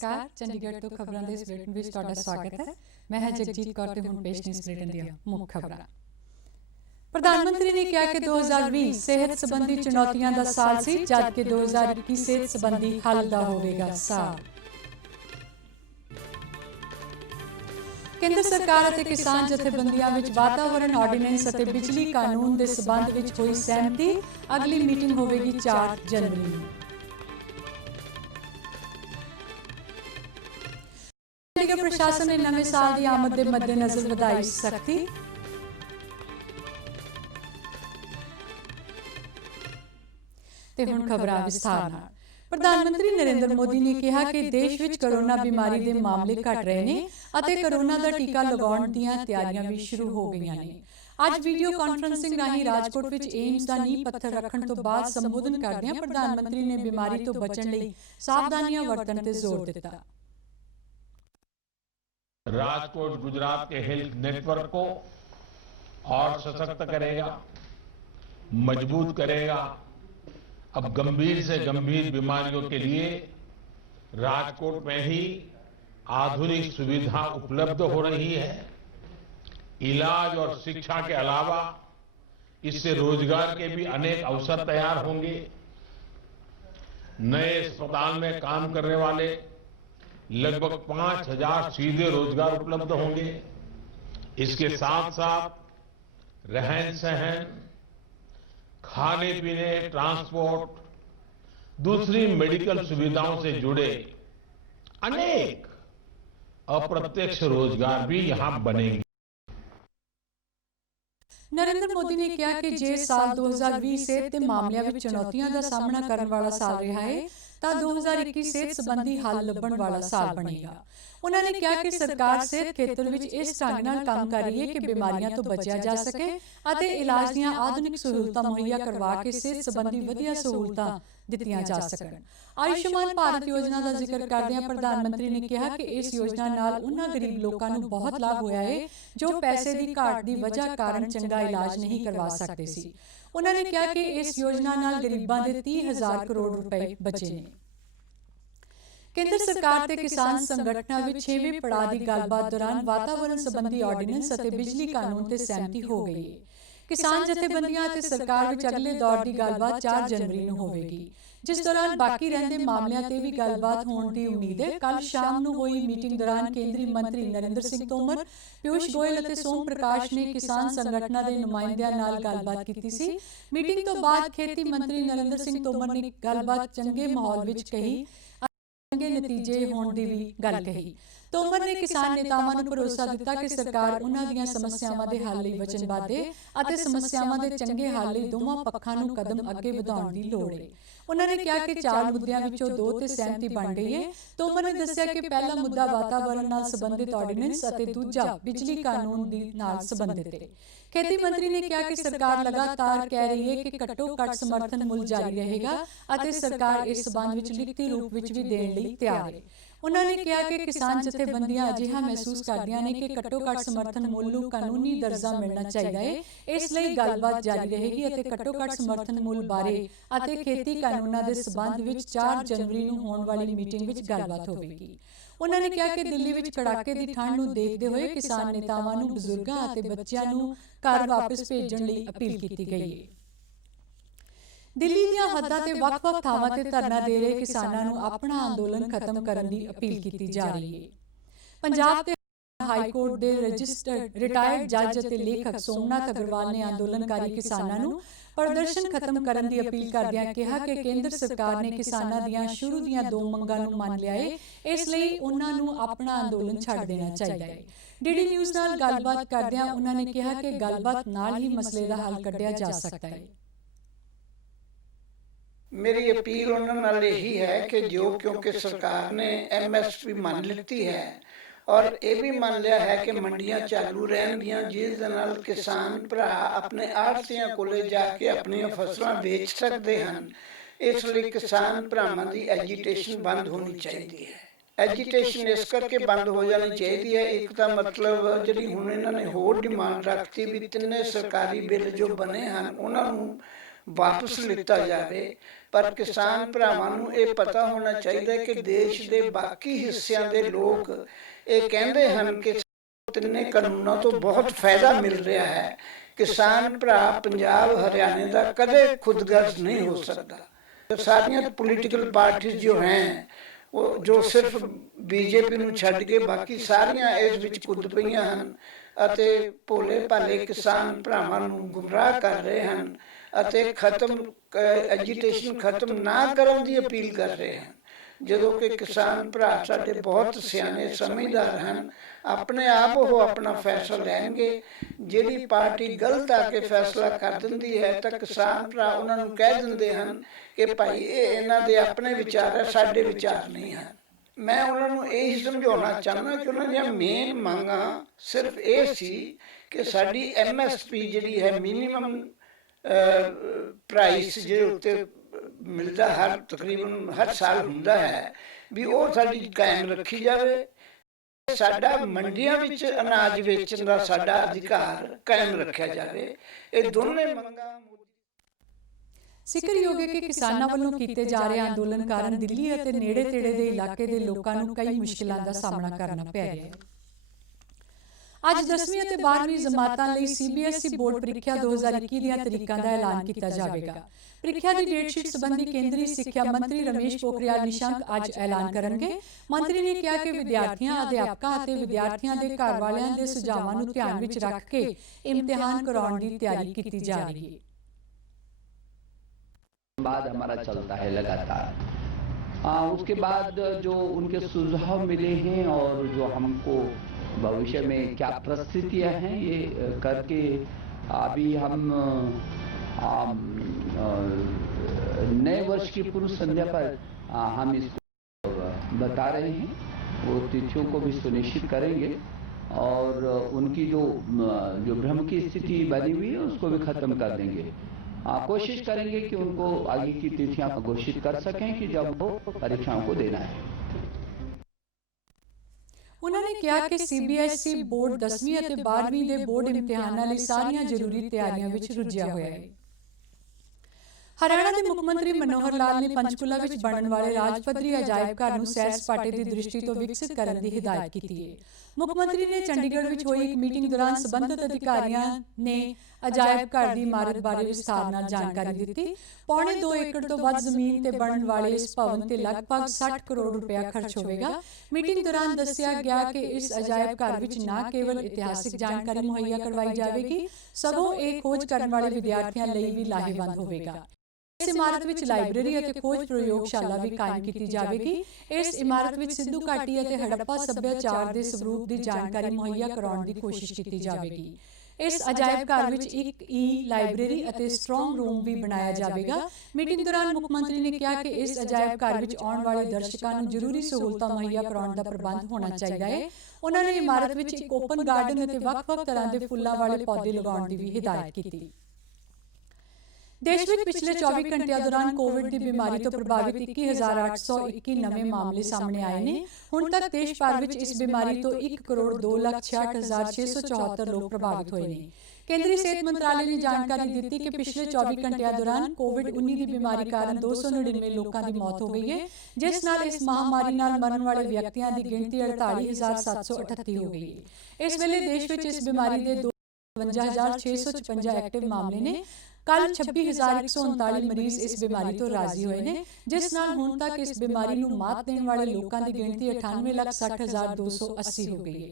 नमस्कार चंडीगढ़ तो खबरों के इस बुलेटिन में ਤੁਹਾਡਾ स्वागत है। मैं है जगजीत कौर ते हुण पेश ने इस बुलेटिन ਦੀਆਂ ਮੁੱਖ ਖਬਰਾਂ। प्रधान मंत्री ने कहा कि 2020 सेहत संबंधी चुनौतियों का साल सी, जबकि 2021 सेहत संबंधी हल दा होवेगा साल। केंद्र सरकार ਅਤੇ किसान जथेबंदियां विच वातावरण ऑर्डीनेंस ਅਤੇ बिजली कानून के संबंध विच हुई सहमति। अगली मीटिंग होवेगी 4 जनवरी ਨੂੰ। चंडीगढ़ प्रशासन ने नवे साल की आमद के मद्देनजर वधाई सख्ती। ते हुण खबरां विस्तार नाल। प्रधानमंत्री नरेंद्र मोदी ने कहा कि देश विच कोरोना बीमारी के मामले घट रहे हैं और कोरोना का टीका लगाउण दीआं तैयारियां भी शुरू हो गईयां ने। अज वीडियो कॉन्फ्रेंसिंग राही राजकोट विच एम्स का नींह पत्थर रखण तो बाद संबोधन करदिआं प्रधानमंत्री ने बीमारी तो बचण लई सावधानियां वरतण ते जोर दिता। राजकोट गुजरात के हेल्थ नेटवर्क को और सशक्त करेगा, मजबूत करेगा। अब गंभीर से गंभीर बीमारियों के लिए राजकोट में ही आधुनिक सुविधा उपलब्ध हो रही है। इलाज और शिक्षा के अलावा इससे रोजगार के भी अनेक अवसर तैयार होंगे। नए अस्पताल में काम करने वाले लगभग 5000 सीधे रोजगार उपलब्ध होंगे। इसके साथ साथ रहन सहन, खाने पीने, ट्रांसपोर्ट, दूसरी मेडिकल सुविधाओं से जुड़े अनेक अप्रत्यक्ष रोजगार भी यहां बनेंगे। नरेंद्र मोदी ने कहा कि जे साल 2020 सेहत के मामलों में चुनौतियों का सामना करने वाला साल रहा है, तो 2021 सेहत संबंधी हल लभण वाला साल बनेगा। उन्होंने कहा कि सरकार सेहत खेतर में इस ढंग नाल काम कर रही है कि बीमारियों तो बचा जा सके और इलाज दीआं आधुनिक सहूलतां मुहैया करवा के सेहत संबंधी वधिया सहूलतां दित्तियां जा सकण। आयुष्मान भारत योजना का जिक्र करदिआं प्रधानमंत्री ने कहा कि इस योजना नाल उन्हां गरीब लोकां नूं बहुत लाभ होया है जो पैसे की घाट की वजह कारण चंगा इलाज नहीं करवा सकते सी। उन्होंने कहा कि इस योजना नाल गरीबां दे 30,000 करोड़ रुपए बचे ने। केंद्र सरकार ते किसान संगठनां विच 6वें पड़ाव की गलबात दौरान वातावरण संबंधी ऑर्डीनेंस और बिजली कानून ते सहमति हो गई है। किसान जथेबंदियां ते सरकार विच अगले दौर की गलबात 4 जनवरी ਨੂੰ होवेगी, जिस दौरान बाकी रहंदे मामलों ते भी गलबात होने की उम्मीद है। कल शाम ਨੂੰ होई मीटिंग दौरान केंद्रीय मंत्री नरेंद्र सिंह तोमर, पीयूष गोयल और सोम प्रकाश ने किसान संगठनां के नुमाइंदियां नाल गलबात की सी। मीटिंग तो बाद खेती मंत्री नरेंद्र सिंह तोमर ने गलबात चंगे माहौल विच कही, चंगे नतीजे होने की भी गल कही। तोमर ने किसान नेतावां नूं भरोसा दिता कि सरकार उन्हां दीआं समस्यावां दे हल लई वचनबद्ध है ਅਤੇ समस्यावां दे चंगे हल लई दोवां पक्षां नूं कदम अगे ਵਧਾਉਣ ਦੀ ਲੋੜ है। उन्होंने कहा कि 4 मुद्दों विचों 2 ते सहमति बन गई है। तोमर ने दस्सिया कि पहला मुद्दा वातावरण नाल संबंधित ऑर्डीनेंस ਅਤੇ दूजा बिजली कानून दी नाल संबंधित है। खेती मंत्री ने कहा कि सरकार लगातार कह रही है कि घट्टो घट समर्थन मुल जारी रहेगा और सरकार इस संबंध विच लिखती रूप विच भी देण लई तैयार है। उन्होंने कहा कि किसान जथेबंदियां अजिहा महसूस करदियां ने कि घट्टो घट समर्थन मुल नूं कानूनी दर्जा मिलना चाहिए है। इसलिए गलबात जारी रहेगी और घट्टो घट समर्थन मुल बारे और खेती कानूनों के संबंध विच 4 जनवरी ਨੂੰ होने वाली मीटिंग विच गलबात होवेगी। उन्होंने कहा कि दिल्ली विच कड़ाके की ठंड ਨੂੰ देखते हुए किसान नेतावां ਨੂੰ बुजुर्गां ਅਤੇ ਬੱਚਿਆਂ ਨੂੰ घर वापस भेजण लई अपील की गई है। दिल्ली ਦੀਆਂ ਹੱਦਾਂ ਤੇ ਵੱਖ-ਵੱਖ ਥਾਵਾਂ ਤੇ ਧਰਨਾ ਦੇ ਰਹੇ ਕਿਸਾਨਾਂ ਨੂੰ ਆਪਣਾ ਅੰਦੋਲਨ ਖਤਮ ਕਰਨ ਦੀ ਅਪੀਲ ਕੀਤੀ ਜਾ ਰਹੀ ਹੈ। ਪੰਜਾਬ ਦੇ ਹਾਈ ਕੋਰਟ ਦੇ ਰਜਿਸਟਰਡ ਰਿਟਾਇਰਡ ਜੱਜ ਅਤੇ ਲੇਖਕ ਸੋਮਨਾਥ ਅਗਰਵਾਲ ਨੇ ਅੰਦੋਲਨਕਾਰੀ ਕਿਸਾਨਾਂ ਨੂੰ ਪ੍ਰਦਰਸ਼ਨ ਖਤਮ ਕਰਨ ਦੀ ਅਪੀਲ ਕਰਦਿਆਂ ਕਿਹਾ ਕਿ ਕੇਂਦਰ ਸਰਕਾਰ ਨੇ ਕਿਸਾਨਾਂ ਦੀਆਂ ਸ਼ੁਰੂ ਦੀਆਂ 2 ਮੰਗਾਂ ਨੂੰ ਮੰਨ ਲਿਆ ਹੈ, ਇਸ ਲਈ ਉਹਨਾਂ ਨੂੰ ਆਪਣਾ ਅੰਦੋਲਨ ਛੱਡ ਦੇਣਾ ਚਾਹੀਦਾ ਹੈ। ਡੀਡੀ ਨਿਊਜ਼ ਨਾਲ ਗੱਲਬਾਤ ਕਰਦਿਆਂ ਉਹਨਾਂ ਨੇ ਕਿਹਾ ਕਿ ਗੱਲਬਾਤ ਨਾਲ ਹੀ ਮਸਲੇ ਦਾ ਹੱਲ ਕੱਢਿਆ ਜਾ ਸਕਦਾ ਹੈ। मेरी अपील उन्होंने नाल यही है कि जो क्योंकि सरकार ने MSP मान ली है और ये भी मान लिया है कि मंडियां चालू रहनगियां, जिस नाल किसान भरा अपने आड़तियां कोले जाके अपनी फसलां बेच सकते हैं। इसलिए किसान भरावां की एजीटेशन बंद होनी चाहिए है। एजीटेशन इस करके बंद हो जानी चाहिए है। एक तो मतलब जी हुण इन्होंने होर डिमांड रखती भी 3 सरकारी बिल जो बने हैं उन्होंने ਵਾਪਸ ਲਿੱਤਾ ਜਾਵੇ। ਪਰ ਕਿਸਾਨ ਭਰਾਵਾਂ ਨੂੰ ਇਹ ਪਤਾ ਹੋਣਾ ਚਾਹੀਦਾ ਕਿ ਦੇਸ਼ ਦੇ ਬਾਕੀ ਹਿੱਸਿਆਂ ਦੇ ਲੋਕ ਇਹ ਕਹਿੰਦੇ ਹਨ ਕਿ ਤਿੰਨੇ ਕਾਨੂੰਨਾਂ ਤੋਂ ਬਹੁਤ ਫਾਇਦਾ ਮਿਲ ਰਿਹਾ ਹੈ। ਕਿਸਾਨ ਭਰਾ ਪੰਜਾਬ ਹਰਿਆਣੇ ਦਾ ਕਦੇ ਖੁਦਗਰਜ਼ ਨਹੀਂ ਹੋ ਸਕਦਾ। ਸਾਰੀਆਂ ਪੋਲੀਟੀਕਲ ਪਾਰਟੀਆਂ ਜੋ ਹੈ ਉਹ ਜੋ ਸਿਰਫ ਬੀਜੇਪੀ ਨੂੰ ਛੱਡ ਕੇ ਬਾਕੀ ਸਾਰੀਆਂ ਇਸ ਵਿੱਚ ਕੁੱਦ ਪਈਆਂ ਹਨ ਅਤੇ ਭੋਲੇ ਭਾਲੇ ਕਿਸਾਨ ਭਰਾਵਾਂ ਨੂੰ ਗੁੰਮਰਾਹ ਕਰ ਰਹੇ ਹਨ ਅਤੇ ਐਜੀਟੇਸ਼ਨ ਖਤਮ ਨਾ ਕਰਨ ਦੀ ਅਪੀਲ ਕਰ ਰਹੇ ਹਨ। ਜਦੋਂ ਕਿ ਕਿਸਾਨ ਭਰਾ ਸਾਡੇ ਬਹੁਤ ਸਿਆਣੇ ਸਮਝਦਾਰ ਹਨ, ਆਪਣੇ ਆਪ ਉਹ ਆਪਣਾ ਫੈਸਲਾ ਲੈਣਗੇ। ਜਿਹੜੀ ਪਾਰਟੀ ਗਲਤ ਆ ਕੇ ਫੈਸਲਾ ਕਰ ਦਿੰਦੀ ਹੈ ਤਾਂ ਕਿਸਾਨ ਭਰਾ ਉਹਨਾਂ ਨੂੰ ਕਹਿ ਦਿੰਦੇ ਹਨ ਕਿ ਭਾਈ ਇਹ ਇਹਨਾਂ ਦੇ ਆਪਣੇ ਵਿਚਾਰ ਹੈ, ਸਾਡੇ ਵਿਚਾਰ ਨਹੀਂ ਹਨ। ਮੈਂ ਉਹਨਾਂ ਨੂੰ ਇਹੀ ਸਮਝਾਉਣਾ ਚਾਹੁੰਦਾ ਕਿ ਉਹਨਾਂ ਦੀਆਂ ਮੇਨ ਮੰਗਾਂ ਸਿਰਫ ਇਹ ਸੀ ਕਿ ਸਾਡੀ MSP ਜਿਹੜੀ ਹੈ ਮਿਨੀਮਮ ਪ੍ਰਾਈਸ ਜਿਹਦੇ ਉੱਤੇ ਮਿਲਦਾ ਤਕਰੀਬਨ ਹਰ ਸਾਲ ਹੁੰਦਾ ਹੈ, ਵੀ ਉਹ ਸਾਡੀ ਕਾਇਮ ਰੱਖੀ ਜਾਵੇ। ਸਾਡਾ ਮੰਡੀਆਂ ਵਿੱਚ ਅਨਾਜ ਵੇਚਣ ਦਾ ਸਾਡਾ ਅਧਿਕਾਰ ਕਾਇਮ ਰੱਖਿਆ ਜਾਵੇ। ਇਹ ਦੋਨੇ ਮੰਗਾਂ ਜ਼ਿਕਰਯੋਗ ਹੈ ਕਿ ਕਿਸਾਨਾਂ ਵੱਲੋਂ ਕੀਤੇ ਜਾ ਰਹੇ ਅੰਦੋਲਨ ਕਾਰਨ ਦਿੱਲੀ ਅਤੇ ਨੇੜੇ-ਤੇੜੇ ਦੇ ਇਲਾਕੇ ਦੇ ਲੋਕਾਂ ਨੂੰ ਕਈ ਮੁਸ਼ਕਿਲਾਂ ਦਾ ਸਾਹਮਣਾ ਕਰਨਾ ਪੈ ਰਿਹਾ ਹੈ। ਅੱਜ 10ਵੀਂ ਅਤੇ 12ਵੀਂ ਜਮਾਤਾਂ ਲਈ CBSE ਬੋਰਡ ਪ੍ਰੀਖਿਆ 2021 ਦੀਆਂ ਤਰੀਕਾਂ ਦਾ ਐਲਾਨ ਕੀਤਾ ਜਾਵੇਗਾ। ਪ੍ਰੀਖਿਆ ਦੀ ਡੇਟ ਸ਼ੀਟ ਸੰਬੰਧੀ ਕੇਂਦਰੀ ਸਿੱਖਿਆ ਮੰਤਰੀ ਰਮੇਸ਼ ਪੋਖਰਿਆਲ ਨਿਸ਼ੰਕ ਅੱਜ ਐਲਾਨ ਕਰਨਗੇ। ਮੰਤਰੀ ਨੇ ਕਿਹਾ ਕਿ ਵਿਦਿਆਰਥੀਆਂ, ਅਧਿਆਪਕਾਂ ਅਤੇ ਵਿਦਿਆਰਥੀਆਂ ਦੇ ਘਰ ਵਾਲਿਆਂ ਦੇ ਸੁਝਾਵਾਂ ਨੂੰ ਧਿਆਨ ਵਿੱਚ ਰੱਖ ਕੇ ਇਮਤਿਹਾਨ ਕਰਾਉਣ ਦੀ ਤਿਆਰੀ ਕੀਤੀ ਜਾ ਰਹੀ ਹੈ। बाद हमारा चलता है लगातार। उसके बाद जो उनके सुझाव मिले हैं और जो हमको भविष्य में क्या परिस्थितियां हैं ये करके अभी हम नए वर्ष की पूर्व संध्या पर हम इसको बता रहे हैं। वो तिथियों को भी सुनिश्चित करेंगे और उनकी जो भ्रम की स्थिति बनी हुई है उसको भी खत्म कर देंगे। कोशिश करेंगे कि उनको आगे की तिथियां घोषित कर सकें कि जब वो परीक्षाओं को देना है। उन्होंने कहा कि CBSE बोर्ड 10वीं ਅਤੇ 12ਵੀਂ ਦੇ ਬੋਰਡ ਇਮਤਿਹਾਨਾਂ ਲਈ ਸਾਰੀਆਂ ਜ਼ਰੂਰੀ ਤਿਆਰੀਆਂ ਵਿੱਚ ਰੁੱਝਿਆ ਹੋਇਆ ਹੈ। ਹਰਿਆਣਾ ਦੇ ਮੁੱਖ ਮੰਤਰੀ ਮਨੋਹਰ ਲਾਲ ਨੇ ਪੰਚਕੂਲਾ ਵਿੱਚ ਬਣਨ ਵਾਲੇ ਰਾਜ ਪੱਧਰੀ ਅਜਾਇਬ ਘਰ ਨੂੰ ਸੈਰ ਸਪਾਟੇ ਦੀ ਦ੍ਰਿਸ਼ਟੀ ਤੋਂ ਵਿਕਸਿਤ ਕਰਨ ਦੀ ਹਿਦਾਇਤ ਕੀਤੀ ਹੈ। ਮੁੱਖ ਮੰਤਰੀ ਨੇ ਚੰਡੀਗੜ੍ਹ ਵਿੱਚ ਹੋਈ ਇੱਕ ਮੀਟਿੰਗ ਦੌਰਾਨ ਸਬੰਧਤ ਅਧਿਕਾਰੀਆਂ ਨੇ ਅਜਾਇਬ ਘਰ ਦੀ ਇਮਾਰਤ ਬਾਰੇ ਵਿਸਥਾਰ ਨਾਲ ਜਾਣਕਾਰੀ ਦਿੱਤੀ। ਪੌਣੇ 2 ਏਕੜ ਤੋਂ ਵੱਧ ਜ਼ਮੀਨ ਤੇ ਬਣਨ ਵਾਲੇ ਇਸ ਭਵਨ ਤੇ ਲਗਭਗ 60 ਕਰੋੜ ਰੁਪਇਆ ਖਰਚ ਹੋਵੇਗਾ। ਮੀਟਿੰਗ ਦੌਰਾਨ ਦੱਸਿਆ ਗਿਆ ਕਿ ਇਸ ਅਜਾਇਬ ਘਰ ਵਿੱਚ ਨਾ ਕੇਵਲ ਇਤਿਹਾਸਿਕ ਜਾਣਕਾਰੀ ਮੁਹੱਈਆ ਕਰਵਾਈ ਜਾਵੇਗੀ, ਸਗੋਂ ਇਹ ਖੋਜ ਕਰਨ ਵਾਲੇ ਵਿਦਿਆਰਥੀਆਂ ਲਈ ਵੀ ਲਾਹੇਵੰਦ ਹੋਵੇਗਾ। ਇਸ ਇਮਾਰਤ ਵਿੱਚ ਲਾਇਬ੍ਰੇਰੀ ਅਤੇ ਖੋਜ ਪ੍ਰਯੋਗਸ਼ਾਲਾ ਵੀ ਕਾਇਮ ਕੀਤੀ ਜਾਵੇਗੀ। ਇਸ ਇਮਾਰਤ ਵਿੱਚ ਸਿੰਧੂ ਘਾਟੀ ਅਤੇ ਹੜੱਪਾ ਸੱਭਿਆਚਾਰ ਦੇ ਸਰੂਪ ਦੀ ਜਾਣਕਾਰੀ ਮੁਹੱਈਆ ਕਰਾਉਣ ਦੀ ਕੋਸ਼ਿਸ਼ ਕੀਤੀ ਜਾਵੇਗੀ। ਇਸ ਅਜਾਇਬ ਘਰ ਵਿੱਚ ਇੱਕ ਲਾਇਬ੍ਰੇਰੀ ਅਤੇ ਸਟਰੋਂਗ ਰੂਮ ਵੀ ਬਣਾਇਆ ਜਾਵੇਗਾ। ਮੀਟਿੰਗ ਦੌਰਾਨ ਮੁੱਖ ਮੰਤਰੀ ਨੇ ਕਿਹਾ ਕਿ ਇਸ ਅਜਾਇਬ ਘਰ ਵਿੱਚ ਆਉਣ ਵਾਲੇ ਦਰਸ਼ਕਾਂ ਨੂੰ ਜ਼ਰੂਰੀ ਸਹੂਲਤਾਂ ਮੁਹੱਈਆ ਕਰਾਉਣ ਦਾ ਪ੍ਰਬੰਧ ਹੋਣਾ ਚਾਹੀਦਾ ਹੈ। ਉਹਨਾਂ ਨੇ ਇਮਾਰਤ ਵਿੱਚ ਇੱਕ ਓਪਨ ਗਾਰਡਨ ਅਤੇ ਵੱਖ-ਵੱਖ ਤਰ੍ਹਾਂ ਦੇ ਫੁੱਲਾਂ ਵਾਲੇ ਪੌਦੇ ਲਗਾਉਣ ਦੀ ਵੀ ਹਿਦਾਇਤ ਕੀਤੀ। ਦੇਸ਼ ਵਿੱਚ ਪਿਛਲੇ 24 ਘੰਟਿਆਂ ਦੌਰਾਨ ਕੋਵਿਡ ਦੀ ਬਿਮਾਰੀ ਤੋਂ ਪ੍ਰਭਾਵਿਤ 21,821 ਨਵੇਂ ਮਾਮਲੇ ਸਾਹਮਣੇ ਆਏ ਨੇ। ਹੁਣ ਤੱਕ ਦੇਸ਼ ਭਰ ਵਿੱਚ ਇਸ ਬਿਮਾਰੀ ਤੋਂ 1,02,66,674 ਲੋਕ ਪ੍ਰਭਾਵਿਤ ਹੋਏ ਨੇ। ਕੇਂਦਰੀ ਸਿਹਤ ਮੰਤਰਾਲੇ ਨੇ ਜਾਣਕਾਰੀ ਦਿੱਤੀ ਕਿ ਪਿਛਲੇ 24 ਘੰਟਿਆਂ ਦੌਰਾਨ ਕੋਵਿਡ-19 ਦੀ ਬਿਮਾਰੀ ਕਾਰਨ 299 ਲੋਕਾਂ ਦੀ ਮੌਤ ਹੋ ਗਈ ਹੈ, ਜਿਸ ਨਾਲ ਇਸ ਮਹਾਮਾਰੀ ਨਾਲ ਮਰਨ ਵਾਲੇ ਵਿਅਕਤੀਆਂ ਦੀ ਗਿਣਤੀ 48,738 ਹੋ ਗਈ ਹੈ। ਇਸ ਵੇਲੇ ਦੇਸ਼ ਵਿੱਚ ਇਸ ਬਿਮਾਰੀ ਦੇ 52,656 ਐਕਟਿਵ ਮਾਮਲੇ ਨੇ। ਕੱਲ 26,139 ਮਰੀਜ਼ ਇਸ ਬਿਮਾਰੀ ਤੋਂ ਰਾਜ਼ੀ ਹੋਏ ਨੇ, ਜਿਸ ਨਾਲ ਹੁਣ ਤੱਕ ਇਸ ਬਿਮਾਰੀ ਨੂੰ ਮਾਤ ਦੇਣ ਵਾਲੇ ਲੋਕਾਂ ਦੀ ਗਿਣਤੀ 98,60,280 ਹੋ ਗਈ ਹੈ।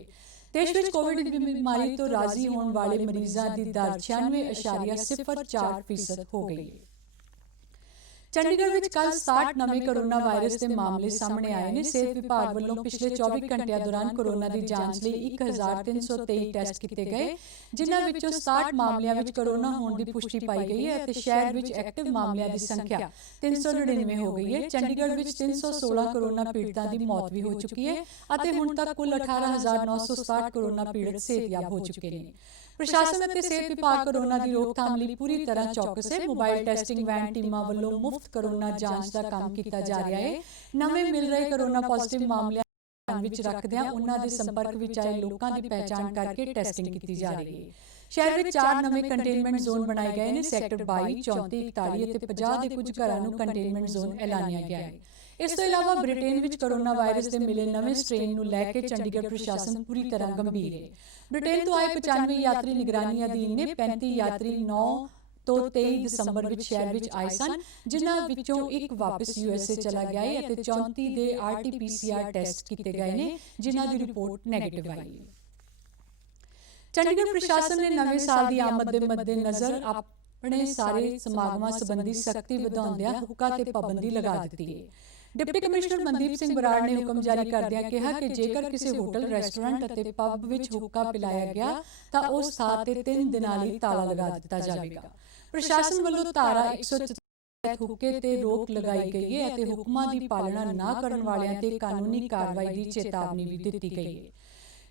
ਦੇਸ਼ ਵਿੱਚ ਕੋਵਿਡ ਦੀ ਬਿਮਾਰੀ ਤੋਂ ਰਾਜ਼ੀ ਹੋਣ ਵਾਲੇ ਮਰੀਜ਼ਾਂ ਦੀ ਦਰ 96.04% ਹੋ ਗਈ ਹੈ। ਚੰਡੀਗੜ੍ਹ ਵਿੱਚ ਕੱਲ 60 ਨਵੇਂ ਕੋਰੋਨਾ ਵਾਇਰਸ ਦੇ ਮਾਮਲੇ ਸਾਹਮਣੇ ਆਏ ਨੇ। ਸਿਹਤ ਵਿਭਾਗ ਵੱਲੋਂ ਪਿਛਲੇ 24 ਘੰਟਿਆਂ ਦੌਰਾਨ ਕੋਰੋਨਾ ਦੀ ਜਾਂਚ ਲਈ 1,323 ਟੈਸਟ ਕੀਤੇ ਗਏ, ਜਿਨ੍ਹਾਂ ਵਿੱਚੋਂ 60 ਮਾਮਲਿਆਂ ਵਿੱਚ ਕੋਰੋਨਾ ਹੋਣ ਦੀ ਪੁਸ਼ਟੀ ਪਾਈ ਗਈ ਹੈ ਅਤੇ ਸ਼ਹਿਰ ਵਿੱਚ ਐਕਟਿਵ ਮਾਮਲਿਆਂ ਦੀ ਸੰਖਿਆ 399 ਹੋ ਗਈ ਹੈ। ਚੰਡੀਗੜ੍ਹ ਵਿੱਚ 316 ਕੋਰੋਨਾ ਪੀੜਤਾਂ ਦੀ ਮੌਤ ਵੀ ਹੋ ਚੁੱਕੀ ਹੈ ਅਤੇ ਹੁਣ ਤੱਕ ਕੁੱਲ 18,967 ਕੋਰੋਨਾ ਪੀੜਤ ਸਿਹਤਯਾਬ ਹੋ ਚੁੱਕੇ ਨੇ। ਪ੍ਰਸ਼ਾਸਨ ਅਤੇ ਸਿਹਤ ਵਿਭਾਗ ਕੋਰੋਨਾ ਦੀ ਰੋਕਥਾਮ ਲਈ ਪੂਰੀ ਤਰ੍ਹਾਂ ਚੌਕਸ ਹੈ। ਮੋਬਾਈਲ ਟੈਸਟਿੰਗ ਵੈਨ ਟੀਮਾਂ ਵੱਲੋਂ ਮੁਫਤ ਕੋਰੋਨਾ ਜਾਂਚ ਦਾ ਕੰਮ ਕੀਤਾ ਜਾ ਰਿਹਾ ਹੈ। ਨਵੇਂ ਮਿਲ ਰਹੇ ਕੋਰੋਨਾ ਪੋਜ਼ਿਟਿਵ ਮਾਮਲਿਆਂ ਨੂੰ ਧਿਆਨ ਵਿੱਚ ਰੱਖਦਿਆਂ ਉਨ੍ਹਾਂ ਦੇ ਸੰਪਰਕ ਵਿੱਚ ਆਏ ਲੋਕਾਂ ਦੀ ਪਹਿਚਾਣ ਕਰਕੇ ਟੈਸਟਿੰਗ ਕੀਤੀ ਜਾ ਰਹੀ ਹੈ। ਸ਼ਹਿਰ ਵਿੱਚ 4 ਨਵੇਂ ਕੰਟੇਨਮੈਂਟ ਜ਼ੋਨ ਬਣਾਏ ਗਏ ਨੇ। ਸੈਕਟਰ 22, 34, 41 ਅਤੇ 50 ਦੇ ਕੁਝ ਘਰਾਂ ਨੂੰ ਕੰਟੇਨਮੈਂਟ ਜ਼ੋਨ ਐਲਾਨਿਆ ਗਿਆ ਹੈ। ਇਸ ਤੋਂ ਇਲਾਵਾ ਬ੍ਰਿਟੇਨ ਵਿੱਚ ਕੋਰੋਨਾ ਵਾਇਰਸ ਦੇ ਮਿਲੇ ਨਵੇਂ ਸਟ੍ਰੇਨ ਨੂੰ ਲੈ ਕੇ ਚੰਡੀਗੜ੍ਹ ਪ੍ਰਸ਼ਾਸਨ ਪੂਰੀ ਤਰ੍ਹਾਂ ਗੰਭੀਰ ਹੈ। ਬ੍ਰਿਟੇਨ ਤੋਂ ਆਏ 95 ਯਾਤਰੀ ਨਿਗਰਾਨੀ ਅਧੀਨ ਨੇ। 35 ਯਾਤਰੀ 9 ਤੋਂ 23 ਦਸੰਬਰ ਵਿੱਚ ਸ਼ਹਿਰ ਵਿੱਚ ਆਏ ਸਨ, ਜਿਨ੍ਹਾਂ ਵਿੱਚੋਂ ਇੱਕ ਵਾਪਸ USA ਚਲਾ ਗਿਆ ਹੈ ਅਤੇ 34 ਦੇ RT-PCR ਟੈਸਟ ਕੀਤੇ ਗਏ ਨੇ, ਜਿਨ੍ਹਾਂ ਦੀ ਰਿਪੋਰਟ ਨੈਗੇਟਿਵ ਆਈ ਹੈ। ਚੰਡੀਗੜ੍ਹ ਪ੍ਰਸ਼ਾਸਨ ਨੇ ਨਵੇਂ ਸਾਲ ਦੀ ਆਮਦ ਦੇ ਮੱਦੇਨਜ਼ਰ ਆਪਣੇ ਸਾਰੇ ਸਮਾਗਮਾਂ ਸੰਬੰਧੀ ਸਖਤੀ ਵਧਾਉਂਦਿਆਂ ਹੁੱਕਾ ਤੇ ਪਾਬੰਦੀ ਲਗਾ ਦਿੱਤੀ ਹੈ। ਡਿਪਟੀ ਕਮਿਸ਼ਨਰ ਮਨਦੀਪ ਸਿੰਘ ਬਰਾੜ ਨੇ ਹੁਕਮ ਜਾਰੀ ਕਰਦਿਆਂ ਕਿਹਾ ਕਿ ਜੇਕਰ ਕਿਸੇ ਹੋਟਲ, ਰੈਸਟੋਰੈਂਟ ਅਤੇ ਪਬ ਵਿੱਚ ਹੁੱਕਾ ਪਿਲਾਇਆ ਗਿਆ ਤਾਂ ਉਸ ਥਾਂ ਤੇ 3 ਦਿਨਾਂ ਲਈ ਤਾਲਾ ਲਗਾ ਦਿੱਤਾ ਜਾਵੇਗਾ। ਪ੍ਰਸ਼ਾਸਨ ਵੱਲੋਂ ਧਾਰਾ 104 ਹੁੱਕੇ ਤੇ ਰੋਕ ਲਗਾਈ ਗਈ ਹੈ ਅਤੇ ਹੁਕਮਾਂ ਦੀ ਪਾਲਣਾ ਨਾ ਕਰਨ ਵਾਲਿਆਂ ਤੇ ਕਾਨੂੰਨੀ ਕਾਰਵਾਈ ਦੀ ਚੇਤਾਵਨੀ ਵੀ ਦਿੱਤੀ ਗਈ ਹੈ।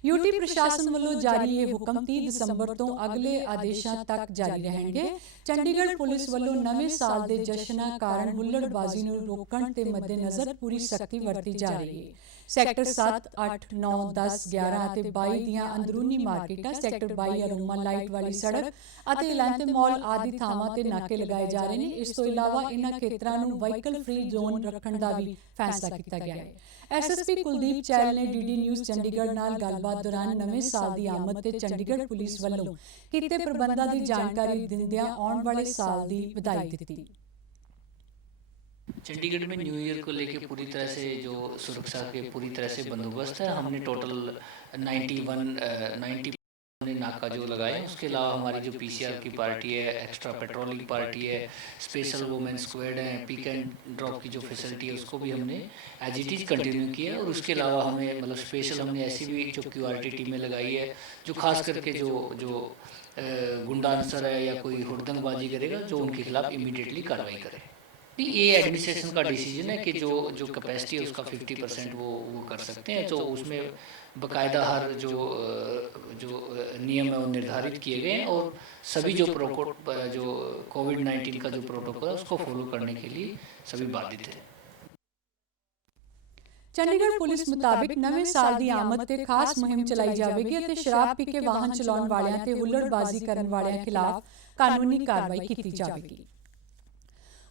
यूटी प्रशासन ਵੱਲੋਂ ਜਾਰੀ ਇਹ ਹੁਕਮ 30 ਦਸੰਬਰ ਤੋਂ ਅਗਲੇ ਆਦੇਸ਼ਾਂ ਤੱਕ ਜਾਰੀ ਰਹਿਣਗੇ। ਚੰਡੀਗੜ੍ਹ ਪੁਲਿਸ ਵੱਲੋਂ ਨਵੇਂ ਸਾਲ ਦੇ ਜਸ਼ਨਾਂ ਕਾਰਨ ਹੁੱਲੜਬਾਜ਼ੀ ਨੂੰ ਰੋਕਣ ਤੇ ਮੱਦੇਨਜ਼ਰ ਪੂਰੀ ਸਖਤੀ ਵਰਤੀ ਜਾ ਰਹੀ ਹੈ। ਸੈਕਟਰ 7, 8, 9, 10, 11 ਅਤੇ 22 ਦੀਆਂ ਅੰਦਰੂਨੀ ਮਾਰਕੀਟਾਂ, ਸੈਕਟਰ 22 ਅਰੋਮਾ ਲਾਈਟ ਵਾਲੀ ਸੜਕ ਅਤੇ ਇਲਾਂਤੇ ਮਾਲ ਆਦਿ ਥਾਵਾਂ ਤੇ ਨਾਕੇ ਲਗਾਏ ਜਾ ਰਹੇ ਨੇ। ਇਸ ਤੋਂ ਇਲਾਵਾ ਇਹਨਾਂ ਖੇਤਰਾਂ ਨੂੰ ਵਹੀਕਲ ਫ੍ਰੀ ਜ਼ੋਨ ਰੱਖਣ ਦਾ ਵੀ ਫੈਸਲਾ ਕੀਤਾ ਗਿਆ ਹੈ। ਐਸਐਸਪੀ ਕੁਲਦੀਪ ਚਹਿਲ ਨੇ ਡੀਡੀ ਨਿਊਜ਼ ਚੰਡੀਗੜ੍ਹ ਨਾਲ ਗੱਲਬਾਤ ਦੌਰਾਨ ਨਵੇਂ ਸਾਲ ਦੀ ਆਮਦ ਤੇ ਚੰਡੀਗੜ੍ਹ ਪੁਲਿਸ ਵੱਲੋਂ ਕੀਤੇ ਪ੍ਰਬੰਧਾਂ ਦੀ ਜਾਣਕਾਰੀ ਦਿੰਦਿਆਂ ਆਉਣ ਵਾਲੇ साल की बधाई दी। चंडीगढ़ में न्यू ईयर को लेके पूरी तरह से जो सुरक्षा के पूरी तरह से बंदोबस्त है। हमने टोटल 90 नाका जो लगाए। उसके अलावा हमारी जो PCR की पार्टी है, एक्स्ट्रा पेट्रोलिंग पार्टी है, स्पेशल वुमेन स्क्वाड है, पिक एंड ड्रॉप की जो फैसिलिटी है उसको भी हमने एज इट इज़ कंटिन्यू किया। और उसके अलावा हमें मतलब स्पेशल हमने ऐसी भी जो QRT टीमें लगाई है जो खास करके जो गुंडा अंसर है या कोई हुड़दंगबाजी करेगा जो उनके खिलाफ इमीडिएटली कार्रवाई करे। ये एडमिनिस्ट्रेशन का डिसीजन है कि जो कैपेसिटी है उसका 50% वो कर सकते हैं। तो उसमें बाकायदा हर जो नियम है वो निर्धारित किए गए हैं और सभी जो कोविड-19 का जो प्रोटोकॉल है उसको फॉलो करने के लिए सभी बाधित है। ਚੰਡੀਗੜ੍ਹ ਪੁਲਿਸ ਮੁਤਾਬਿਕ ਨਵੇਂ ਸਾਲ ਦੀ ਆਮਦ ਤੇ ਖਾਸ ਮੁਹਿੰਮ ਚਲਾਈ ਜਾਵੇਗੀ ਅਤੇ ਸ਼ਰਾਬ ਪੀ ਕੇ ਵਾਹਨ ਚਲਾਉਣ ਵਾਲਿਆਂ ਤੇ ਹੁੱਲੜਬਾਜ਼ੀ ਕਰਨ ਵਾਲਿਆਂ ਖਿਲਾਫ ਕਾਨੂੰਨੀ ਕਾਰਵਾਈ ਕੀਤੀ ਜਾਵੇਗੀ।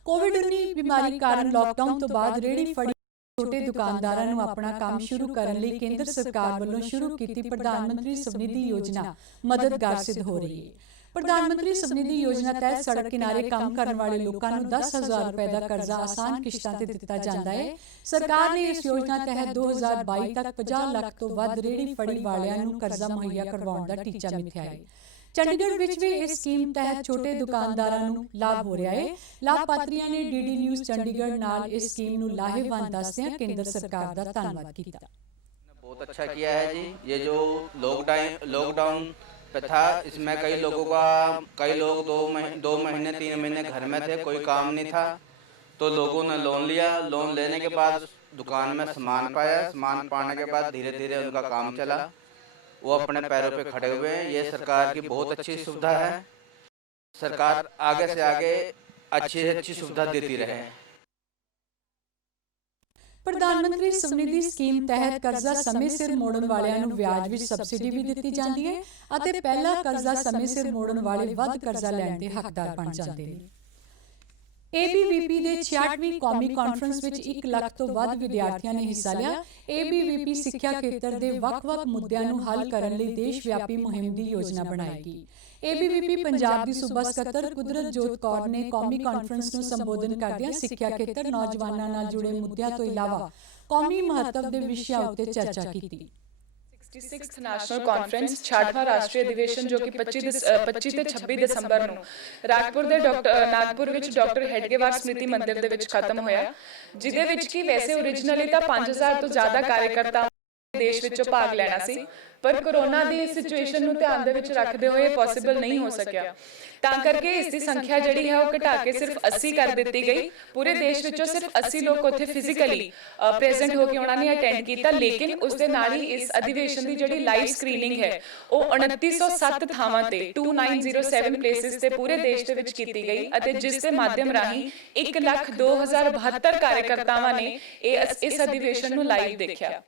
ਕੋਵਿਡ-19 ਬਿਮਾਰੀ ਕਾਰਨ ਲਾਕਡਾਊਨ ਤੋਂ ਬਾਅਦ ਰੇਹੜੀ ਫੜੀ ਛੋਟੇ ਦੁਕਾਨਦਾਰਾਂ ਨੂੰ ਆਪਣਾ ਕੰਮ ਸ਼ੁਰੂ ਕਰਨ ਲਈ ਕੇਂਦਰ ਸਰਕਾਰ ਵੱਲੋਂ ਸ਼ੁਰੂ ਕੀਤੀ ਪ੍ਰਧਾਨ ਮੰਤਰੀ ਸਵਨਿਧੀ ਯੋਜਨਾ ਮਦਦਗਾਰ ਸਿੱਧ ਹੋ ਰਹੀ ਹੈ। ਪ੍ਰਧਾਨ ਮੰਤਰੀ ਸਵਨਿਧੀ ਯੋਜਨਾ ਤਹਿਤ ਸੜਕ ਕਿਨਾਰੇ ਕੰਮ ਕਰਨ ਵਾਲੇ ਲੋਕਾਂ ਨੂੰ 10,000 ਰੁਪਏ ਦਾ ਕਰਜ਼ਾ ਆਸਾਨ ਕਿਸ਼ਤਾਂ ਤੇ ਦਿੱਤਾ ਜਾਂਦਾ ਹੈ। ਸਰਕਾਰ ਨੇ ਇਸ ਯੋਜਨਾ ਤਹਿਤ 2022 ਤੱਕ 50 ਲੱਖ ਤੋਂ ਵੱਧ ਰੇਹੜੀ ਫੜੀ ਵਾਲਿਆਂ ਨੂੰ ਕਰਜ਼ਾ ਮੁਹੱਈਆ ਕਰਵਾਉਣ ਦਾ ਟੀਚਾ ਮਿਥਿਆ ਹੈ। ਚੰਡੀਗੜ੍ਹ ਵਿੱਚ ਵੀ ਇਸ ਸਕੀਮ ਤਹਿਤ ਛੋਟੇ ਦੁਕਾਨਦਾਰਾਂ ਨੂੰ ਲਾਭ ਹੋ ਰਿਹਾ ਹੈ। ਲਾਭਪਾਤਰੀਆਂ ਨੇ ਡੀਡੀ ਨਿਊਜ਼ ਚੰਡੀਗੜ੍ਹ ਨਾਲ ਇਸ ਸਕੀਮ ਨੂੰ ਲਾਹੇਵੰਦ ਦੱਸਦਿਆਂ ਕੇਂਦਰ ਸਰਕਾਰ ਦਾ ਧੰਨਵਾਦ ਕੀਤਾ। बहुत अच्छा किया है जी। ये जो लॉकडाउन पे था इसमें कई लोग 2 महीने 3 महीने घर में थे, कोई काम नहीं था, तो लोगों ने लोन लिया। लोन लेने के बाद दुकान में सामान पाया, सामान पाने के बाद धीरे धीरे उनका काम चला, वो अपने पैरों पे खड़े हुए हैं। ये सरकार की बहुत अच्छी सुविधा है। सरकार आगे से आगे अच्छी से अच्छी सुविधा देती रहे। ਪ੍ਰਧਾਨ ਮੰਤਰੀ ਸਵਨਿਧੀ ਸਕੀਮ ਤਹਿਤ ਕਰਜ਼ਾ ਸਮੇਂ ਸਿਰ ਮੋੜਨ ਵਾਲਿਆਂ ਨੂੰ ਵਿਆਜ ਵਿੱਚ ਸਬਸਿਡੀ ਵੀ ਦਿੱਤੀ ਜਾਂਦੀ ਹੈ ਅਤੇ ਪਹਿਲਾ ਕਰਜ਼ਾ ਸਮੇਂ ਸਿਰ ਮੋੜਨ ਵਾਲੇ ਵੱਧ ਕਰਜ਼ਾ ਲੈਣ ਦੇ ਹੱਕਦਾਰ ਬਣ ਜਾਂਦੇ ਨੇ। ABVP ਦੇ 66ਵੀਂ ਕੌਮੀ ਕਾਨਫਰੰਸ ਵਿੱਚ 1 ਲੱਖ ਤੋਂ ਵੱਧ ਵਿਦਿਆਰਥੀਆਂ ਨੇ ਹਿੱਸਾ ਲਿਆ। ABVP ਸਿੱਖਿਆ ਖੇਤਰ ਦੇ ਵੱਖ-ਵੱਖ ਮੁੱਦਿਆਂ ਨੂੰ ਹੱਲ ਕਰਨ ਲਈ ਦੇਸ਼ ਵਿਆਪੀ ਮੁਹਿੰਮ ਦੀ ਯੋਜਨਾ ਬਣਾਏਗੀ। ABVP ਪੰਜਾਬ ਦੀ ਸੂਬਾ ਸਕੱਤਰ ਕੁਦਰਤਜੋਤ ਕੌਰ ਨੇ ਕੌਮੀ ਕਾਨਫਰੰਸ ਨੂੰ ਸੰਬੋਧਨ ਕਰਦਿਆਂ ਸਿੱਖਿਆ ਖੇਤਰ, ਨੌਜਵਾਨਾਂ ਨਾਲ ਜੁੜੇ ਮੁੱਦਿਆਂ ਤੋਂ ਇਲਾਵਾ ਕੌਮੀ ਮਹੱਤਵ ਦੇ ਵਿਸ਼ਿਆਂ ਉੱਤੇ ਚਰਚਾ ਕੀਤੀ। 66th ਨੈਸ਼ਨਲ ਕਾਨਫਰੰਸ 66ਵਾਂ ਰਾਸ਼ਟਰੀ ਅਧਿਵੇਸ਼ਨ ਜੋ ਕਿ 25 ਤੇ 26 ਦਸੰਬਰ ਨੂੰ ਰਾਜਪੁਰ ਦੇ ਨਾਗਪੁਰ ਵਿੱਚ ਡਾਕਟਰ ਹੈਡਗੇਵਾਰ ਸਮ੍ਰਿਤੀ ਮੰਦਿਰ ਦੇ ਵਿੱਚ ਖਤਮ ਹੋਇਆ, ਜਿਹਦੇ ਵਿੱਚ ਕਿ ਵੈਸੇ ਓਰੀਜਨਲੀ ਤਾਂ 5000 ਤੋਂ ਜ਼ਿਆਦਾ ਕਾਰਜਕਰਤਾ ਦੇਸ਼ ਵਿੱਚੋਂ ਭਾਗ ਲੈਣਾ ਸੀ, ਪਰ ਕੋਰੋਨਾ ਦੀ ਸਿਚੁਏਸ਼ਨ ਨੂੰ ਧਿਆਨ ਦੇ ਵਿੱਚ ਰੱਖਦੇ ਹੋਏ ਪੋਸੀਬਲ ਨਹੀਂ ਹੋ ਸਕਿਆ। ਤਾਂ ਕਰਕੇ ਇਸ ਦੀ ਸੰਖਿਆ ਜਿਹੜੀ ਹੈ ਉਹ ਘਟਾ ਕੇ ਸਿਰਫ 80 ਕਰ ਦਿੱਤੀ ਗਈ। ਪੂਰੇ ਦੇਸ਼ ਵਿੱਚੋਂ ਸਿਰਫ 80 ਲੋਕ ਉੱਥੇ ਫਿਜ਼ੀਕਲੀ ਪ੍ਰੈਜ਼ੈਂਟ ਹੋ ਕੇ ਉਹਨਾਂ ਨੇ ਅਟੈਂਡ ਕੀਤਾ, ਲੇਕਿਨ ਉਸ ਦੇ ਨਾਲ ਹੀ ਇਸ ਅਧਿਵੇਸ਼ਨ ਦੀ ਜਿਹੜੀ ਲਾਈਵ ਸਕਰੀਨਿੰਗ ਹੈ ਉਹ 2907 ਥਾਵਾਂ ਤੇ 2907 ਪਲੇਸਿਸ ਤੇ ਪੂਰੇ ਦੇਸ਼ ਦੇ ਵਿੱਚ ਕੀਤੀ ਗਈ ਅਤੇ ਜਿਸ ਦੇ ਮਾਧਿਅਮ ਰਾਹੀਂ 1,02,072 ਕਾਰਜਕਰਤਾਵਾਂ ਨੇ ਇਸ ਅਧਿਵੇਸ਼ਨ ਨੂੰ ਲਾਈਵ ਦੇਖਿਆ।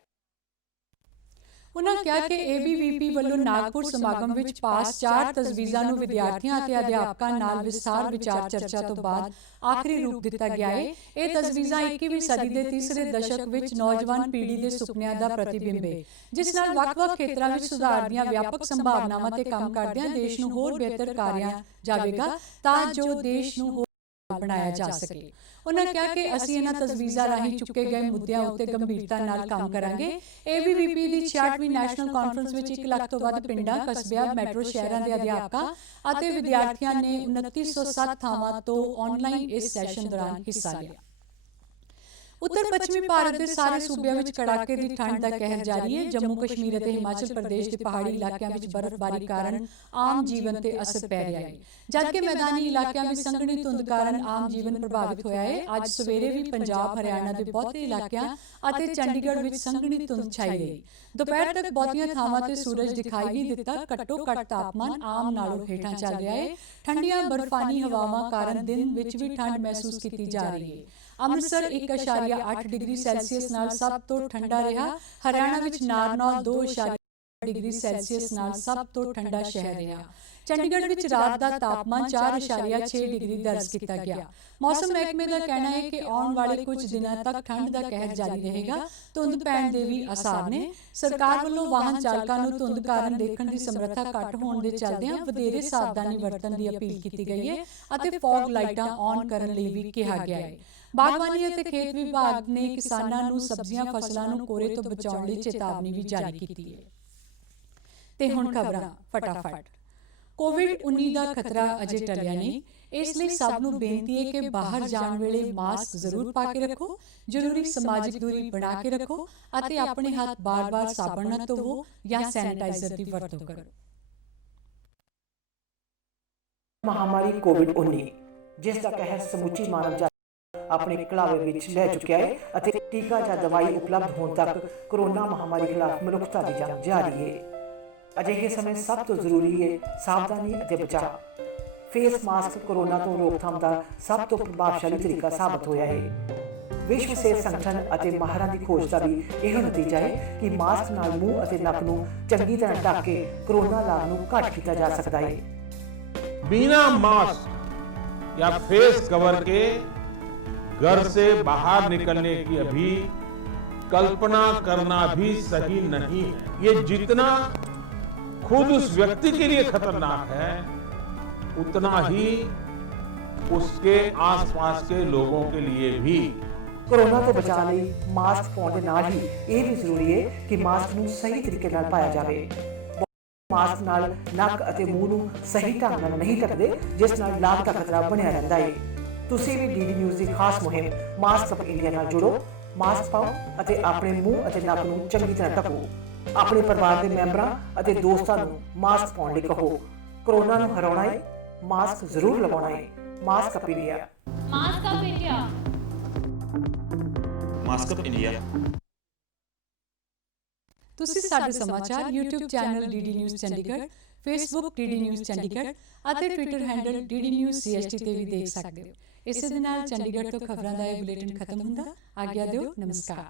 ਉਨ੍ਹਾਂ ਕਿਹਾ ਕਿ ABVP ਵੱਲੋਂ ਨਾਗਪੁਰ ਸਮਾਗਮ ਵਿੱਚ ਪਾਸ 4 ਤਜਵੀਜ਼ਾਂ ਨੂੰ ਵਿਦਿਆਰਥੀਆਂ ਅਤੇ ਅਧਿਆਪਕਾਂ ਨਾਲ ਵਿਸਥਾਰ ਵਿਚਾਰ ਚਰਚਾ ਤੋਂ ਬਾਅਦ ਆਖਰੀ ਰੂਪ ਦਿੱਤਾ ਗਿਆ ਹੈ। ਇਹ ਤਜਵੀਜ਼ਾਂ 21ਵੀਂ ਸਦੀ ਦੇ ਤੀਸਰੇ ਦਸ਼ਕ ਵਿੱਚ ਨੌਜਵਾਨ ਪੀੜ੍ਹੀ ਦੇ ਸੁਪਨਿਆਂ ਦਾ ਪ੍ਰਤੀਬਿੰਬ ਹੈ, ਜਿਸ ਨਾਲ ਵੱਖ-ਵੱਖ ਖੇਤਰਾਂ ਵਿੱਚ ਸੁਧਾਰ ਦੀਆਂ ਵਿਆਪਕ ਸੰਭਾਵਨਾਵਾਂ ਤੇ ਕੰਮ ਕਰਦਿਆਂ ਦੇਸ਼ ਨੂੰ ਹੋਰ ਬਿਹਤਰ ਕਰਿਆ ਜਾਵੇਗਾ ਤਾਂ ਜੋ ਦੇਸ਼ ਨੂੰ ਬਣਾਇਆ ਜਾ ਸਕੇ। ਉਨ੍ਹਾਂ ਕਿਹਾ ਕਿ ਅਸੀਂ ਇਹਨਾਂ ਤਜਵੀਜ਼ਾਂ ਰਾਹੀਂ ਚੁੱਕੇ ਗਏ ਮੁੱਦਿਆਂ ਉੱਤੇ ਗੰਭੀਰਤਾ ਨਾਲ ਕੰਮ ਕਰਾਂਗੇ। ABVP ਦੀ 66ਵੀਂ ਨੈਸ਼ਨਲ ਕਾਨਫਰੰਸ ਵਿੱਚ 1 ਲੱਖ ਤੋਂ ਵੱਧ ਪਿੰਡਾਂ, ਕਸਬਿਆਂ, ਮੈਟਰੋ ਸ਼ਹਿਰਾਂ ਦੇ ਅਧਿਆਪਕਾਂ ਅਤੇ ਵਿਦਿਆਰਥੀਆਂ ਨੇ 2907 ਥਾਵਾਂ ਤੋਂ ਆਨਲਾਈਨ ਇਸ ਸੈਸ਼ਨ ਦੌਰਾਨ ਹਿੱਸਾ ਲਿਆ। ਉੱਤਰ ਪੱਛਮੀ ਭਾਰਤ ਦੇ ਸਾਰੇ ਸੂਬਿਆਂ ਵਿੱਚ ਕੜਾਕੇ ਦੀ ਠੰਡ ਦਾ ਕਹਿਰ ਜਾਰੀ ਹੈ। ਜੰਮੂ ਕਸ਼ਮੀਰ ਅਤੇ ਹਿਮਾਚਲ ਪ੍ਰਦੇਸ਼ ਦੇ ਪਹਾੜੀ ਇਲਾਕਿਆਂ ਵਿੱਚ ਬਰਫ਼ਬਾਰੀ ਕਾਰਨ ਆਮ ਜੀਵਨ ਤੇ ਅਸਰ ਪੈ ਰਿਹਾ ਹੈ, ਜਦਕਿ ਮੈਦਾਨੀ ਇਲਾਕਿਆਂ ਵਿੱਚ ਸੰਘਣੀ ਧੁੰਦ ਕਾਰਨ ਆਮ ਜੀਵਨ ਪ੍ਰਭਾਵਿਤ ਹੋਇਆ ਹੈ। ਅੱਜ ਸਵੇਰੇ ਵੀ ਪੰਜਾਬ, ਹਰਿਆਣਾ ਦੇ ਬਹੁਤੇ ਇਲਾਕਿਆਂ ਅਤੇ ਚੰਡੀਗੜ੍ਹ ਵਿੱਚ ਸੰਘਣੀ ਧੁੰਦ ਛਾਈ ਰਹੀ। ਦੁਪਹਿਰ ਤੱਕ ਬਹੁਤੀਆਂ ਥਾਵਾਂ ਤੇ ਸੂਰਜ ਦਿਖਾਈ ਨਹੀਂ ਦਿੱਤਾ। ਘੱਟੋ-ਘੱਟ ਤਾਪਮਾਨ ਆਮ ਨਾਲੋਂ ਹੇਠਾਂ ਚੱਲ ਰਿਹਾ ਹੈ। ਠੰਡੀਆਂ ਬਰਫ਼ਾਨੀ ਹਵਾਵਾਂ ਕਾਰਨ ਦਿਨ ਵਿੱਚ ਵੀ ਠੰਡ ਮਹਿਸੂਸ ਕੀਤੀ ਜਾ ਰਹੀ ਹੈ। ਅੰਮ੍ਰਿਤਸਰ 1.8 ਡਿਗਰੀ ਸੈਲਸੀਅਸ ਨਾਲ ਸਭ ਤੋਂ ਠੰਡਾ ਰਿਹਾ। ਹਰਿਆਣਾ ਵਿੱਚ ਨਾਰਨੌਲ 2.8 ਡਿਗਰੀ ਸੈਲਸੀਅਸ ਨਾਲ ਸਭ ਤੋਂ ਠੰਡਾ ਸ਼ਹਿਰ ਰਿਹਾ। ਚੰਡੀਗੜ੍ਹ ਵਿੱਚ ਰਾਤ ਦਾ ਤਾਪਮਾਨ 4.6 ਡਿਗਰੀ ਦਰਜ ਕੀਤਾ ਗਿਆ। ਮੌਸਮ ਮਹਿਕਮੇ ਦਾ ਕਹਿਣਾ ਹੈ ਕਿ ਆਉਣ ਵਾਲੇ ਕੁਝ ਦਿਨਾਂ ਤੱਕ ਠੰਡ ਦਾ ਕਹਿਰ ਜਾਰੀ ਰਹੇਗਾ। ਧੁੰਦ ਪੈਣ ਦੇ ਵੀ ਆਸਾਰ ਨੇ। ਸਰਕਾਰ ਵੱਲੋਂ ਵਾਹਨ ਚਾਲਕਾਂ ਨੂੰ ਧੁੰਦ ਕਾਰਨ ਦੇਖਣ ਦੀ ਸਮਰੱਥਾ ਘੱਟ ਹੋਣ ਦੇ ਚੱਲਦਿਆਂ ਵਧੇਰੇ ਸਾਵਧਾਨੀ ਵਰਤਣ ਦੀ ਅਪੀਲ ਕੀਤੀ ਗਈ ਹੈ ਅਤੇ ਫੌਗ ਲਾਈਟਾਂ ਔਨ ਕਰਨ ਲਈ ਵੀ ਕਿਹਾ ਗਿਆ ਹੈ। ਬਾਗਬਾਨੀ ਅਤੇ ਖੇਤ ਵਿਭਾਗ ਨੇ ਕਿਸਾਨਾਂ ਨੂੰ ਸਬਜ਼ੀਆਂ ਫਸਲਾਂ ਨੂੰ ਕੋਰੇ ਤੋਂ ਬਚਾਉਣ ਲਈ ਚੇਤਾਵਨੀ ਵੀ ਜਾਰੀ ਕੀਤੀ ਹੈ। ਤੇ ਹੁਣ ਖਬਰਾਂ ਫਟਾਫਟ। ਕੋਵਿਡ-19 ਦਾ ਖਤਰਾ ਅਜੇ ਟਲਿਆ ਨਹੀਂ, ਇਸ ਲਈ ਸਭ ਨੂੰ ਬੇਨਤੀ ਹੈ ਕਿ ਬਾਹਰ ਜਾਣ ਵੇਲੇ ਮਾਸਕ ਜ਼ਰੂਰ ਪਾ ਕੇ ਰੱਖੋ, ਜ਼ਰੂਰੀ ਸਮਾਜਿਕ ਦੂਰੀ ਬਣਾ ਕੇ ਰੱਖੋ ਅਤੇ ਆਪਣੇ ਹੱਥ ਬਾਰ-ਬਾਰ ਸਾਬਣ ਨਾਲ ਧੋਵੋ ਜਾਂ ਸੈਨੀਟਾਈਜ਼ਰ ਦੀ ਵਰਤੋਂ ਕਰੋ। ਮਹਾਮਾਰੀ ਕੋਵਿਡ-19 ਜਿਸ ਦਾ ਕਹਿਰ ਸਮੁੱਚੀ ਮਾਨਵ ਜਾਤੀ ਆਪਣੇ ਕਲਾਵੇ ਵਿੱਚ ਲੈ ਚੁੱਕਿਆ ਹੈ ਅਤੇ ਟੀਕਾ ਜਾਂ ਦਵਾਈ ਉਪਲਬਧ ਹੋਣ ਤੱਕ ਕੋਰੋਨਾ ਮਹਾਮਾਰੀ ਖਿਲਾਫ ਮਨੁੱਖਤਾ ਦੀ ਜੰਗ ਜਾਰੀ ਹੈ। ਅਜਿਹੇ ਸਮੇਂ ਸਭ ਤੋਂ ਜ਼ਰੂਰੀ ਹੈ ਸਾਵਧਾਨੀ ਅਤੇ ਬਚਾਅ। ਫੇਸ ਮਾਸਕ ਕੋਰੋਨਾ ਤੋਂ ਰੋਕਥਾਮ ਦਾ ਸਭ ਤੋਂ ਪ੍ਰਭਾਵਸ਼ਾਲੀ ਤਰੀਕਾ ਸਾਬਤ ਹੋਇਆ ਹੈ। ਵਿਸ਼ਵ ਸਿਹਤ ਸੰਗਠਨ ਅਤੇ ਮਾਹਰਾਂ ਦੀ ਖੋਜ ਦਾ ਵੀ ਇਹੋ ਨਤੀਜਾ ਹੈ ਕਿ ਮਾਸਕ ਨਾਲ ਮੂੰਹ ਅਤੇ ਨੱਕ ਨੂੰ ਚੰਗੀ ਤਰ੍ਹਾਂ ਢੱਕ ਕੇ ਕੋਰੋਨਾ ਲਾਗ ਨੂੰ ਘੱਟ ਕੀਤਾ ਜਾ ਸਕਦਾ ਹੈ। बिना मास्क या फेस कवर के घर से बाहर निकलने की अभी कल्पना करना भी सही नहीं है। ये जितना खुद उस व्यक्ति के लिए खतरनाक है उतना ही उसके आसपास के लोगों के लिए भी। कोरोना तो बचाव ਲਈ ਮਾਸਕ ਪਾਉਣ ਦੇ ਨਾਲ ਹੀ ਇਹ ਵੀ ਜ਼ਰੂਰੀ ਹੈ ਕਿ ਮਾਸਕ ਨੂੰ ਸਹੀ ਤਰੀਕੇ ਨਾਲ ਪਾਇਆ ਜਾਵੇ। ਮਾਸਕ ਨਾਲ ਨੱਕ ਅਤੇ ਮੂੰਹ ਨੂੰ ਸਹੀ ਢੰਗ ਨਾਲ ਨਹੀਂ ਢੱਕਦੇ, ਜਿਸ ਨਾਲ ਲਾਗ ਦਾ ਖਤਰਾ ਬਣਿਆ ਰਹਿੰਦਾ ਹੈ। ਤੁਸੀਂ ਵੀ ਡੀਡੀ ਨਿਊਜ਼ ਦੀ ਖਾਸ ਮੁਹਿੰਮ ਮਾਸਕ ਅਪ ਇੰਡੀਆ ਨਾਲ ਜੁੜੋ। ਮਾਸਕ ਪਾਓ ਅਤੇ ਆਪਣੇ ਮੂੰਹ ਅਤੇ ਨੱਕ ਨੂੰ ਚੰਗੀ ਤਰ੍ਹਾਂ ਢੱਕੋ। ਆਪਣੇ ਪਰਿਵਾਰ ਦੇ ਮੈਂਬਰਾਂ ਅਤੇ ਦੋਸਤਾਂ ਨੂੰ ਮਾਸਕ ਪਾਉਣ ਲਈ ਕਹੋ। ਕੋਰੋਨਾ ਨੂੰ ਹਰਾਉਣਾ ਹੈ, ਮਾਸਕ ਜ਼ਰੂਰ ਲਗਾਉਣਾ ਹੈ। Mask up India. Mask up India. Mask up India. ਤੁਸੀਂ ਸਾਡੇ ਸਮਾਚਾਰ YouTube channel DD news Chandigarh, Facebook DD news Chandigarh ਅਤੇ Twitter handle DD news CST ਤੇ ਵੀ ਦੇਖ ਸਕਦੇ ਹੋ। ਇਸੇ ਦੇ ਨਾਲ ਚੰਡੀਗੜ੍ਹ ਤੋਂ ਖਬਰਾਂ ਦਾ ਇਹ ਬੁਲੇਟਿਨ ਖਤਮ ਹੁੰਦਾ। ਆਗਿਆ ਦਿਓ। ਨਮਸਕਾਰ।